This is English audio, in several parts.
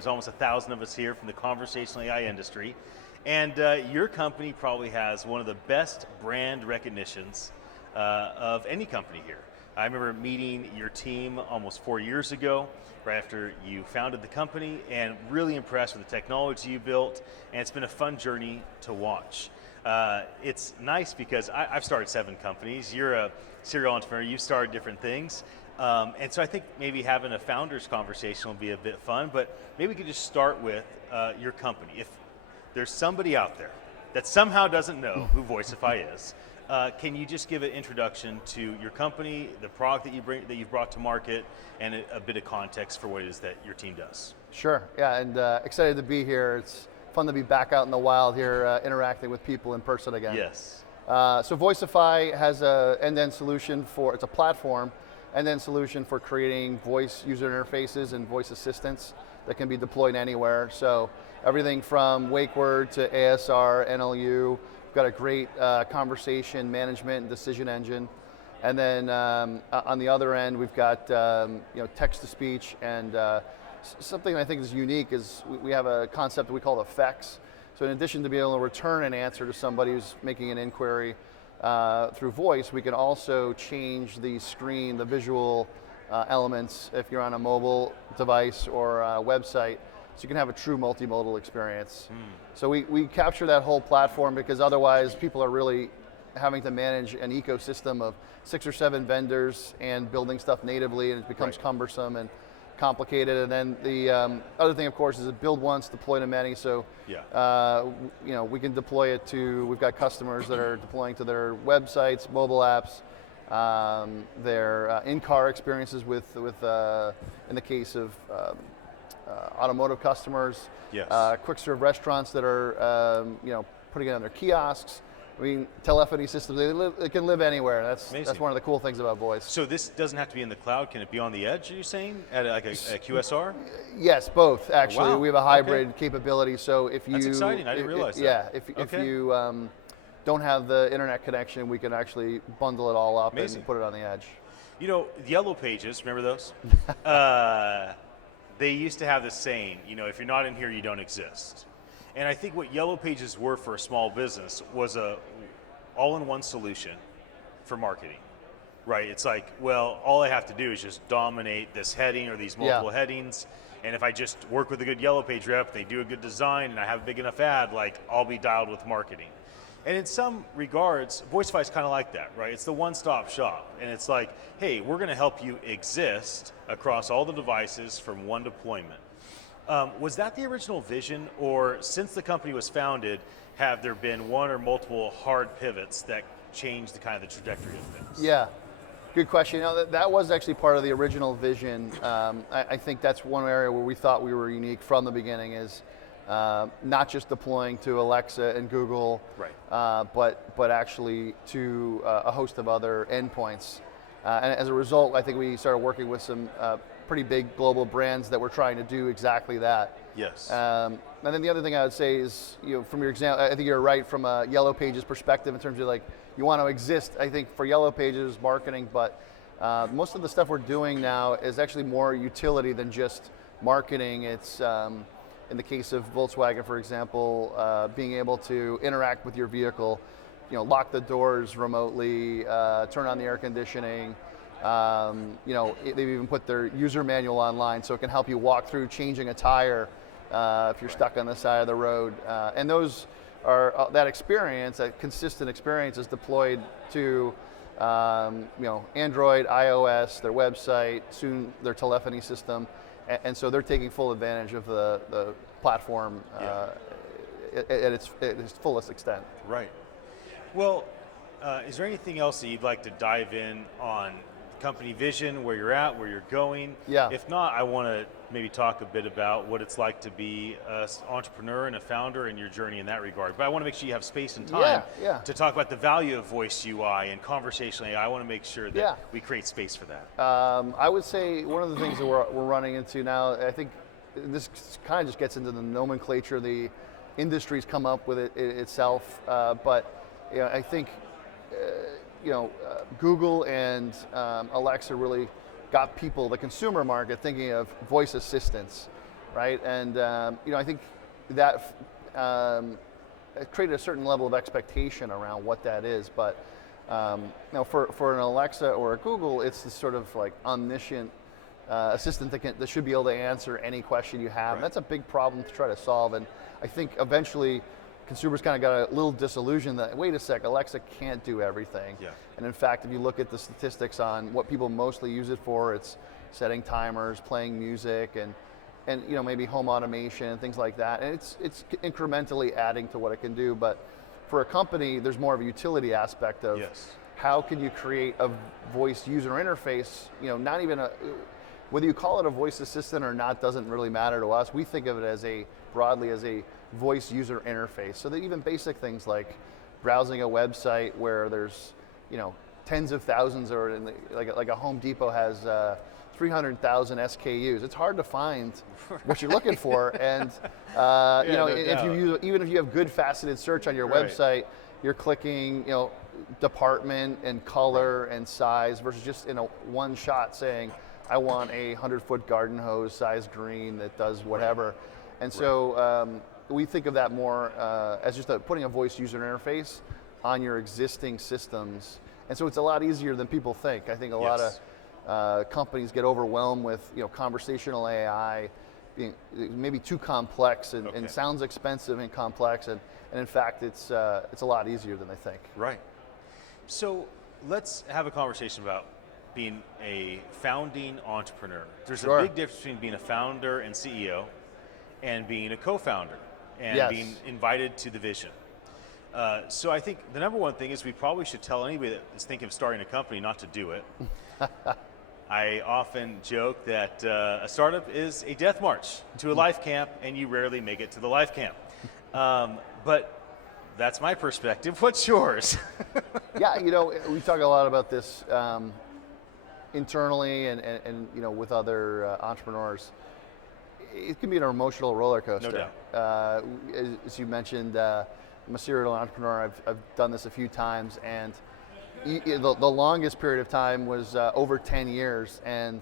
There's almost 1,000 of us here from the conversational AI industry, and your company probably has one of the best brand recognitions of any company here. I remember meeting your team almost 4 years ago, right after you founded the company, and really impressed with the technology you built, and it's been a fun journey to watch. It's nice because I've started 7 companies. You're a serial entrepreneur, you've started different things. And so I think maybe having a founder's conversation will be a bit fun, but maybe we could just start with your company. If there's somebody out there that somehow doesn't know who Voicify is, can you just give an introduction to your company, the product that you've brought to market, and a bit of context for what it is that your team does? Sure, yeah, and excited to be here. It's fun to be back out in the wild here, interacting with people in person again. Yes. So Voicify has an end-to-end solution it's a platform, end-to-end solution for creating voice user interfaces and voice assistants that can be deployed anywhere. So everything from wake word to ASR, NLU. We've got a great conversation management and decision engine. And then on the other end, we've got text to speech, and something I think is unique is we have a concept that we call effects. So in addition to being able to return an answer to somebody who's making an inquiry through voice, we can also change the screen, the visual elements if you're on a mobile device or a website, so you can have a true multimodal experience. So we capture that whole platform because otherwise people are really having to manage an ecosystem of 6 or 7 vendors and building stuff natively, and it becomes cumbersome and complicated. And then the other thing, of course, is build once, deploy to many. So, we can deploy it to. We've got customers that are deploying to their websites, mobile apps, their in-car experiences with in the case of automotive customers, quick serve restaurants that are putting it on their kiosks. I mean, telephony systems, they can live anywhere. That's one of the cool things about voice. So this doesn't have to be in the cloud. Can it be on the edge, are you saying, at a QSR? Yes, both, actually. Oh, wow. We have a hybrid capability. So if you... That's exciting, I didn't realize that. Yeah, if you don't have the internet connection, we can actually bundle it all up and put it on the edge. You know, the Yellow Pages, remember those? They used to have this saying, if you're not in here, you don't exist. And I think what Yellow Pages were for a small business was a all-in-one solution for marketing, right? It's like, well, all I have to do is just dominate this heading or these multiple headings, and if I just work with a good Yellow Page rep, they do a good design, and I have a big enough ad, I'll be dialed with marketing. And in some regards, Voicify is kind of like that, right? It's the one-stop shop, and it's like, hey, we're going to help you exist across all the devices from one deployment. Was that the original vision, or since the company was founded, have there been one or multiple hard pivots that changed the kind of the trajectory of things? Yeah, good question. That was actually part of the original vision. I think that's one area where we thought we were unique from the beginning, is not just deploying to Alexa and Google, but actually to a host of other endpoints. And as a result, I think we started working with some pretty big global brands that were trying to do exactly that. Yes. And then the other thing I would say is, from your example, I think you're right from a Yellow Pages perspective in terms of you want to exist, I think, for Yellow Pages marketing, but most of the stuff we're doing now is actually more utility than just marketing. It's, in the case of Volkswagen, for example, being able to interact with your vehicle, lock the doors remotely, turn on the air conditioning. They've even put their user manual online so it can help you walk through changing a tire if you're stuck on the side of the road. And those are that experience, that consistent experience, is deployed to Android, iOS, their website, soon their telephony system, and so they're taking full advantage of the platform at its fullest extent. Right. Well, is there anything else that you'd like to dive in on? Company vision, where you're at, where you're going? Yeah. If not, I want to maybe talk a bit about what it's like to be an entrepreneur and a founder and your journey in that regard. But I want to make sure you have space and time to talk about the value of voice UI and conversational AI. I want to make sure that we create space for that. I would say one of the things that we're running into now, I think this kind of just gets into the nomenclature the industry's come up with itself, but I think Google and Alexa really got people, the consumer market, thinking of voice assistants. right? And I think that it created a certain level of expectation around what that is. But for an Alexa or a Google, it's this sort of like omniscient assistant that should be able to answer any question you have. And that's a big problem to try to solve. And I think eventually consumers kind of got a little disillusioned that, wait a sec, Alexa can't do everything. Yeah. And in fact, if you look at the statistics on what people mostly use it for, it's setting timers, playing music, and maybe home automation and things like that. And it's incrementally adding to what it can do. But for a company, there's more of a utility aspect of how can you create a voice user interface, not even whether you call it a voice assistant or not doesn't really matter to us. We think of it broadly as a voice user interface. So that even basic things like browsing a website where there's, tens of thousands, or like a Home Depot has 300,000 SKUs. It's hard to find what you're looking for, and even if you have good faceted search on your website, you're clicking, department and color and size versus just in a one shot saying, I want a 100-foot garden hose size green that does whatever. And so we think of that more as just putting a voice user interface on your existing systems. And so it's a lot easier than people think. I think a lot of companies get overwhelmed with conversational AI being maybe too complex and sounds expensive and complex. And in fact, it's a lot easier than they think. Right. So let's have a conversation about being a founding entrepreneur. There's a big difference between being a founder and CEO and being a co-founder and being invited to the vision. So I think the number one thing is we probably should tell anybody that is thinking of starting a company not to do it. I often joke that a startup is a death march to a life camp, and you rarely make it to the life camp. But that's my perspective. What's yours? Yeah, we talk a lot about this internally and with other entrepreneurs. It can be an emotional roller coaster. No doubt. As you mentioned, I'm a serial entrepreneur. I've done this a few times, and the longest period of time was over 10 years, and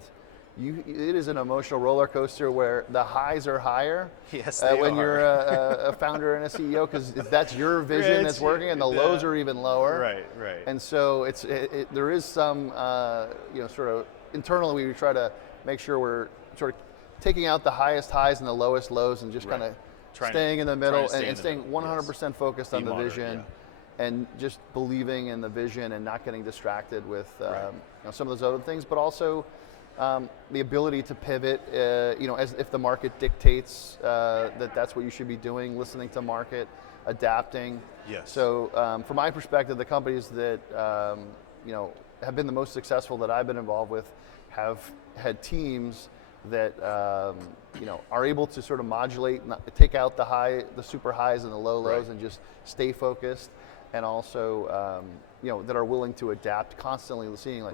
it is an emotional roller coaster where the highs are higher when you're a founder and a CEO, because that's your vision that's working, and the lows are even lower. Right. And so there is some sort of internally we try to make sure we're sort of taking out the highest highs and the lowest lows, and just kind of staying in the middle and staying 100% focused on the vision. And just believing in the vision and not getting distracted with some of those other things, but also the ability to pivot, as if the market dictates that's what you should be doing, listening to market, adapting. Yes. So from my perspective, the companies that have been the most successful that I've been involved with have had teams that are able to sort of modulate, take out the super highs and the low lows, and just stay focused. And also, that are willing to adapt, constantly seeing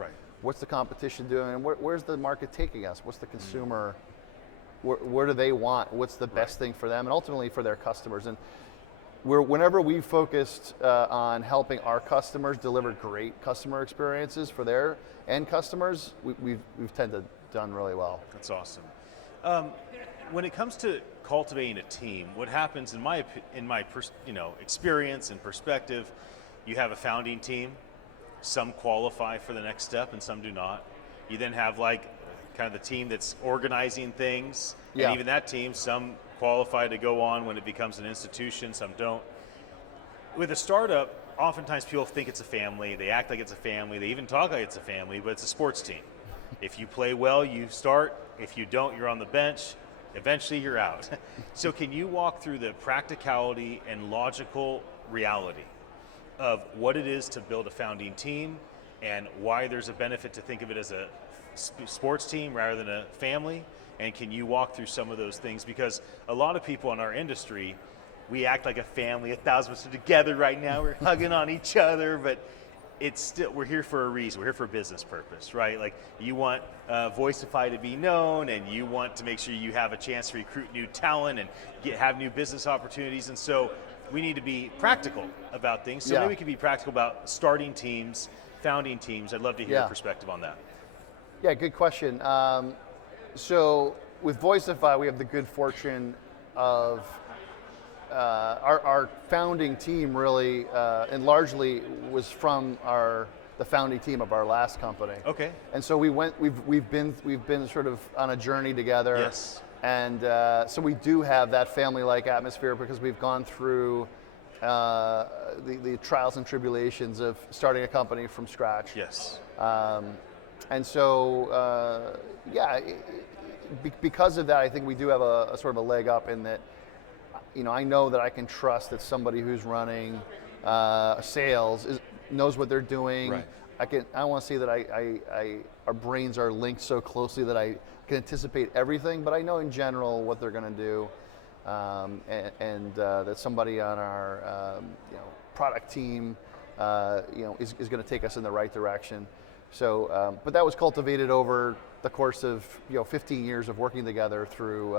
what's the competition doing, and where's the market taking us? What's the consumer? Where do they want? What's the best thing for them, and ultimately for their customers? And whenever we focused on helping our customers deliver great customer experiences for their end customers, we've tended done really well. That's awesome. When it comes to cultivating a team, what happens in my experience and perspective, you have a founding team. Some qualify for the next step and some do not. You then have kind of the team that's organizing things, and even that team, some qualify to go on when it becomes an institution, some don't. With a startup, oftentimes people think it's a family, they act like it's a family, they even talk like it's a family, but it's a sports team. If you play well, you start. If you don't, you're on the bench. Eventually you're out. So can you walk through the practicality and logical reality of what it is to build a founding team and why there's a benefit to think of it as a sports team rather than a family? And can you walk through some of those things? Because a lot of people in our industry, we act like a family, 1,000 of us are together right now, we're hugging on each other, but it's still, we're here for a reason. We're here for a business purpose, right? Like you want Voicify to be known, and you want to make sure you have a chance to recruit new talent and have new business opportunities. And so we need to be practical about things. So maybe we can be practical about starting teams, founding teams. I'd love to hear your perspective on that. Yeah, good question. So with Voicify, we have the good fortune of our founding team really, and largely was from the founding team of our last company. Okay. And so we've been sort of on a journey together. Yes. And so we do have that family-like atmosphere because we've gone through the trials and tribulations of starting a company from scratch. Yes. And so, because of that, I think we do have a sort of a leg up in that, I know that I can trust that somebody who's running sales knows what they're doing. Right. I want to say that our brains are linked so closely that I can anticipate everything, but I know in general what they're going to do, and that somebody on our product team is going to take us in the right direction. So, but that was cultivated over the course of 15 years of working together through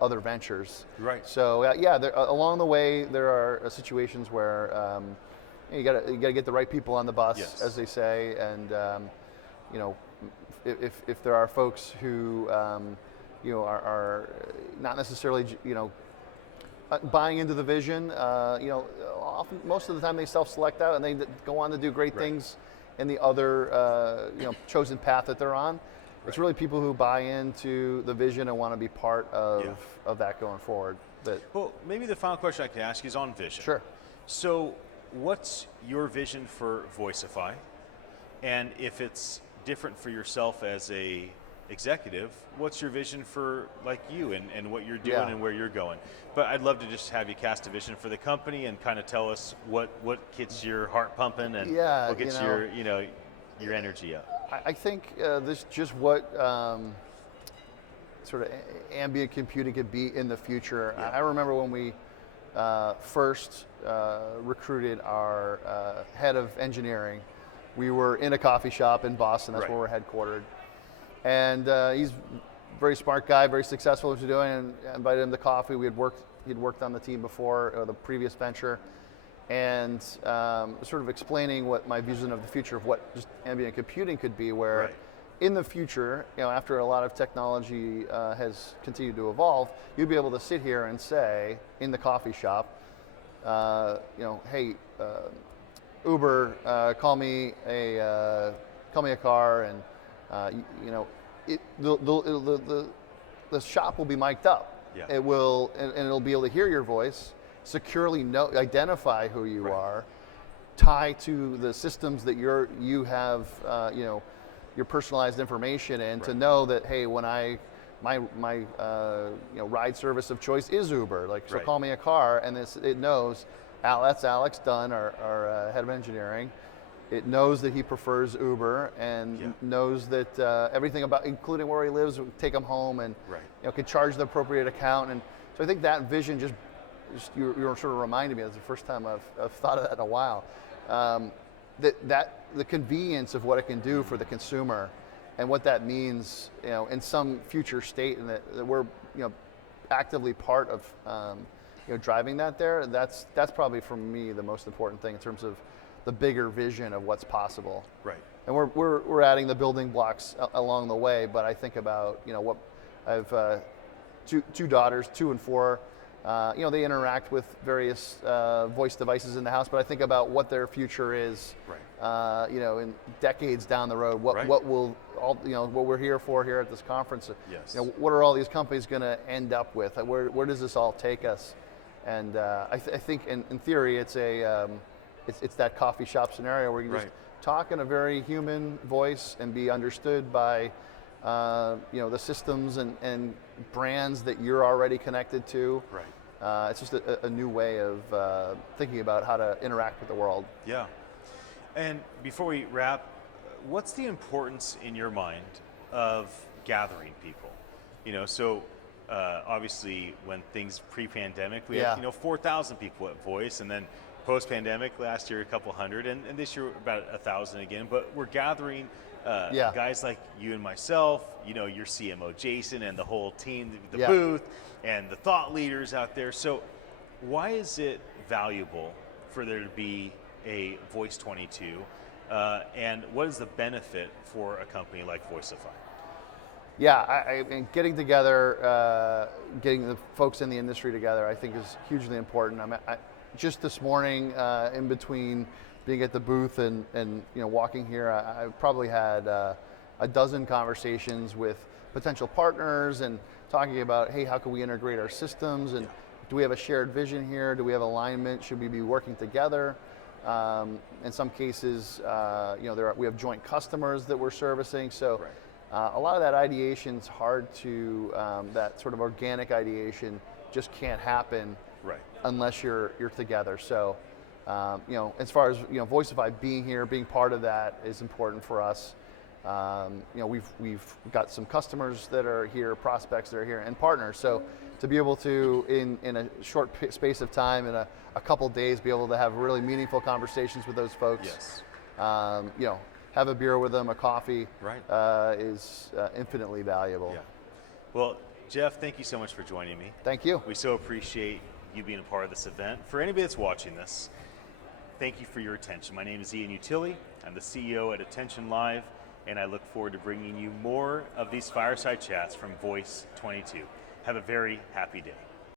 other ventures. Right. So along the way there are situations where you got to get the right people on the bus, Yes. as they say, and if there are folks who are not necessarily buying into the vision, often most of the time they self-select out and they go on to do great Right. things in the other chosen path that they're on. It's really people who buy into the vision and want to be part of that going forward. Well, maybe the final question I can ask you is on vision. Sure. So, what's your vision for Voicify? And if it's different for yourself as a executive, what's your vision for you and what you're doing and where you're going? But I'd love to just have you cast a vision for the company and kind of tell us what gets your heart pumping and what gets your energy up. I think this just what sort of ambient computing could be in the future. Yeah. I remember when we first recruited our head of engineering. We were in a coffee shop in Boston. That's Right. where we're headquartered. And he's a very smart guy, very successful at what he's doing, and I invited him to coffee. He'd worked on the team before, the previous venture, and sort of explaining what my vision of the future of what just ambient computing could be, where Right. in the future, after a lot of technology has continued to evolve, you'd be able to sit here and say in the coffee shop, hey, Uber, call me a car, and the shop will be mic'd up. Yeah. It will, and it'll be able to hear your voice, securely identify who you Right. are, tie to the systems that you have, your personalized information in, to know that, hey, when my ride service of choice is Uber, so Right. call me a car, and it knows, that's Alex Dunn, our head of engineering. It knows that he prefers Uber and knows that everything about, including where he lives, take him home and Right. can charge the appropriate account. And so I think that vision just you were sort of reminding me. That's the first time I've thought of that in a while. That the convenience of what it can do for the consumer, and what that means, in some future state, and that we're actively part of driving that there. That's probably for me the most important thing in terms of the bigger vision of what's possible. Right. And we're adding the building blocks along the way. But I think about what I've two daughters, 2 and 4. They interact with various voice devices in the house, but I think about what their future is, Right. in decades down the road. What will what we're here for here at this conference? Yes. What are all these companies going to end up with? Where does this all take us? And I think in theory it's it's that coffee shop scenario where you just Right. talk in a very human voice and be understood by the systems and brands that you're already connected to. Right. It's just a new way of thinking about how to interact with the world. Yeah. And before we wrap, what's the importance in your mind of gathering people? So obviously when things pre-pandemic, we had 4,000 people at Voice, and then post-pandemic last year a couple hundred, and this year about 1,000 again. But we're gathering guys like you and myself, your CMO Jason and the whole team, the booth, and the thought leaders out there. So why is it valuable for there to be a Voice 22, and what is the benefit for a company like Voicify? Yeah, and getting together, getting the folks in the industry together, I think is hugely important. Just this morning, in between being at the booth and walking here, I probably had a dozen conversations with potential partners and talking about, hey, how can we integrate our systems, and do we have a shared vision here? Do we have alignment? Should we be working together? In some cases, we have joint customers that we're servicing, so. Right. A lot of that ideation's hard to, that sort of organic ideation just can't happen unless you're together. So, as far as Voicify being here, being part of that is important for us. We've got some customers that are here, prospects that are here, and partners. So to be able to, in a short space of time, in a couple days, be able to have really meaningful conversations with those folks. Yes. Have a beer with them, a coffee, right. Is infinitely valuable. Yeah. Well, Jeff, thank you so much for joining me. Thank you. We so appreciate you being a part of this event. For anybody that's watching this, thank you for your attention. My name is Ian Utile. I'm the CEO at attn.live, and I look forward to bringing you more of these fireside chats from Voice 22. Have a very happy day.